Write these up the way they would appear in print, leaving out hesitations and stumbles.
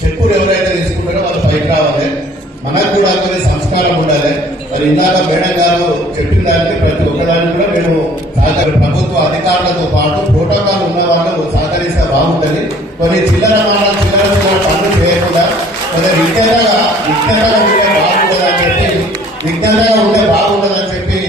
చెప్పులు ఎవరైతే తీసుకుంటారో వాళ్ళు పైకి రావాలి. మనకు కూడా కొన్ని సంస్కారం ఉండాలి. మరి ఇందాక మేడం గారు చెప్పిన దానికి ప్రతి ఒక్కదానికి కూడా మేము ప్రభుత్వ అధికారులతో పాటు ప్రోటోకాల్ ఉన్న వాళ్ళు సహకరిస్తే బాగుంటుంది. కొన్ని చిల్లర పనులు చేయకుండా కొన్ని విజ్ఞతగా ఉంటే బాగుంటుందని చెప్పి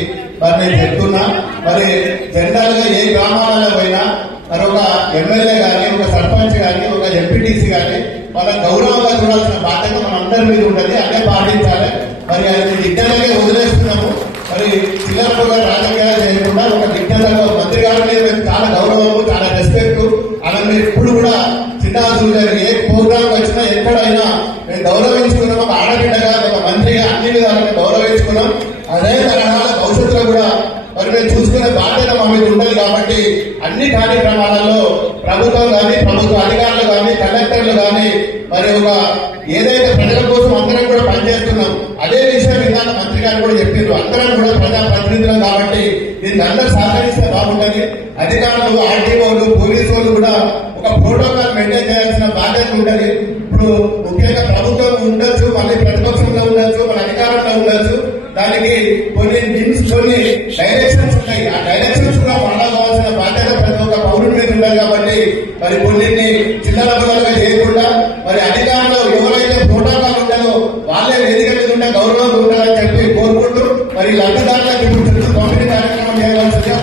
మరి నేను చెప్తున్నా. మరి జనరల్ గా ఏ గ్రామాలలో పోయినా మరి ఒక ఎమ్మెల్యే కానీ ఒక సర్పంచ్ కానీ ఒక ఎంపీటీసీ కానీ వాళ్ళ గౌరవంగా చూడాల్సిన బాధ్యత మన అందరి మీద ఉంటుంది. అదే పాటించాలి. మరి అది విజ్ఞతగా వదిలేస్తున్నాము. మరి చిల్లరగా రాజకీయాలు చేయకుండా ఒక విజ్ఞతగా మంత్రి గారి మీద మేము చాలా గౌరవము, చాలా రెస్పెక్ట్. అలా మీరు ఇప్పుడు కూడా చిన్న ఏ ప్రోగ్రామ్ వచ్చినా ఎక్కడైనా మేము గౌరవించుకున్నాం. ఒక ఆడబిడ్డగా ఒక మంత్రిగా అన్ని విధాలుగా గౌరవించుకున్నాం. అదే తరహాల భవిష్యత్తులో కూడా మరి మేము చూసుకునే బాధ్యత మా మీద ఉంటుంది. కాబట్టి అన్ని కార్యక్రమాలలో ప్రభుత్వం కానీ ప్రభుత్వ అధికారులు కానీ కలెక్టర్లు కానీ మరి ఒక ఏదైతే ప్రజల కోసం అందరం కూడా పనిచేస్తున్నాం అదే విషయం ఇందాక మంత్రి గారు కూడా చెప్పారు. అందరం కూడా ప్రజా ప్రతినిధులు కాబట్టి దీనికి అందరూ సహకరిస్తే బాగుంటుంది. అధికారులు, ఆర్టీఓలు, పోలీసు వాళ్ళు కూడా ఒక ప్రోటోకాల్ మెయింటైన్ చేయాల్సిన బాధ్యత ఉంటుంది. ఇప్పుడు ముఖ్యంగా ప్రభుత్వం ఉండొచ్చు, మళ్ళీ ప్రతిపక్షంలో ఉండొచ్చు, మన అధికారంలో ఉండొచ్చు. దానికి కొన్ని డైరెక్షన్స్ ఉన్నాయి. ఆ డైరెక్షన్స్ కూడా పండవలసిన బాధ్యత ప్రతి ఒక్క పౌరుడి మీద ఉండాలి. కాబట్టి మరి కొన్నింటిని చిల్లర బదులుగా చేయకుండా మరి అధికారంలో ఎవరైతే ప్రోటోకాల్ ఉంటుందో వాళ్ళే వేదిక మీద ఉంటే గౌరవంగా ఉండాలని చెప్పి కోరుకుంటూ మరి లబ్ధిదారులకు ఇప్పుడు చెట్టు పంపిణీ కార్యక్రమం చేయవలసిందిగా